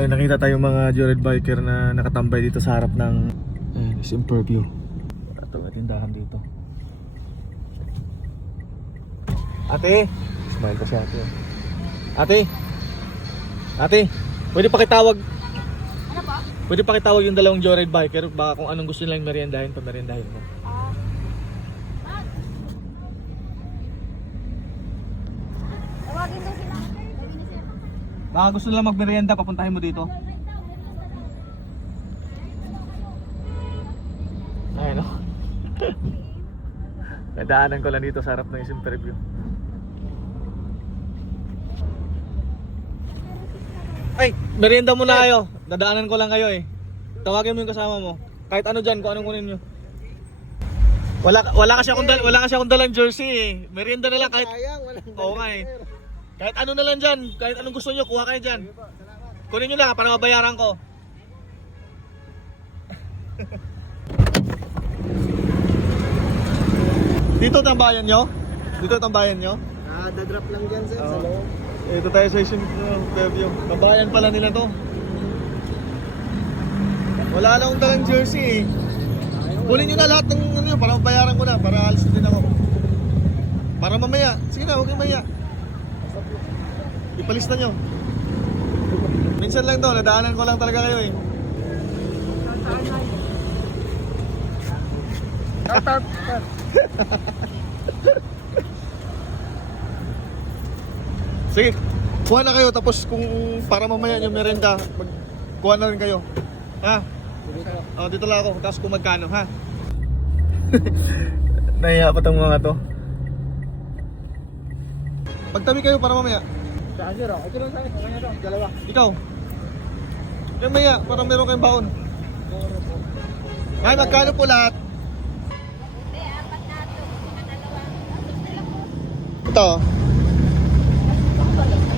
May nakita tayong mga joyride biker na nakatambay dito sa harap ng Simper View. Ito, may tindahan dito. Ate! Smile pa si ate. Ate! Ate! Pwede pakitawag. Ano ba? Pwede pakitawag yung dalawang joyride biker. Baka kung anong gusto nilang meriendahin, pameriendahin mo. Tawagin daw sila. Baka gusto nilang magmerienda, papuntahin mo dito. Ay, no? Nadaanan ko lang dito sa harap ng Simper View. Ay, merienda muna kayo. Dadaanan ko lang kayo eh. Tawagin mo yung kasama mo. Kahit ano dyan, kung anong kunin nyo. Wala kasi akong dalang jersey eh. Merienda na lang kahit. Oo nga eh. Kahit ano na lang dyan, kahit anong gusto nyo, kuha kayo dyan. Kunin nyo lang para mabayaran ko. Dito tambayan nyo? Dito tambayan nyo? Dadrop lang dyan sir, sa loob. Ito tayo sa Simper View. Tambayan pala nila to. Wala lang akong dalang jersey eh. Kunin nyo na lahat ng ano, para mabayaran ko na, para alis din ako. Para mamaya. Sige na, huwag kayong maya. Ipalista nyo. Minsan lang to, nadaanan ko lang talaga kayo eh. Sige, kuha na kayo tapos kung para mamaya yung merenda, kuha na rin kayo. Ha? Oh, dito lang ako, tapos kung magkano, ha? Nahiya pa tong mga to. Magtabi kayo para mamaya. Saan sir? Ito lang sa akin, kanya to, dalawa. Ikaw. Yung maya, parang meron kayong baon. Ay, magkano po lahat? Hindi, apat na ito. Dalawa. Ito.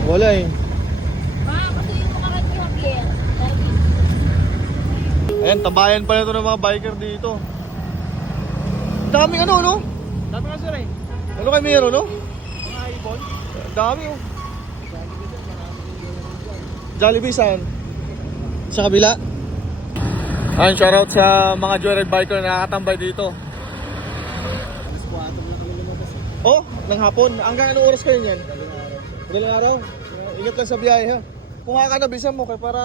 Wala eh. Kasi yung mga kag-Javier. Ayan, tambayan pala ito ng mga biker dito. Daming ano, no? Dami nga sir eh. Ano kayo meron, no? Mga ibon. Dami, oh. Jollibee saan? Sa kabila? Ayan, shoutout sa mga joyride biker na nakatambay dito. Alas 4 na kami lumabas. Oh, ng hapon. Hanggang anong oras kayo niyan? Madaling araw. Ingat lang sa biyahe, ha? Kung ka na, bilisan mo kay para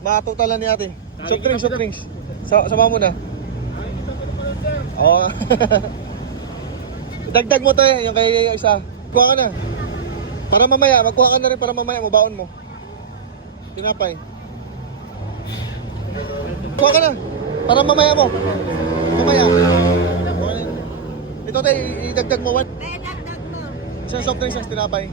matutalan ni ate. Soft drinks. Sama mo na. Oo. Dagdag mo to eh, yung kay isa. Kuha ka na. Para mamaya, magkuha ka na rin para mamaya mo, baon mo. Tinapay. Kuha ka na. Para mamaya mo. Mamaya. Ito tayo, idagdag mo. Dagdag mo. Isang soft drinks, isang tinapay.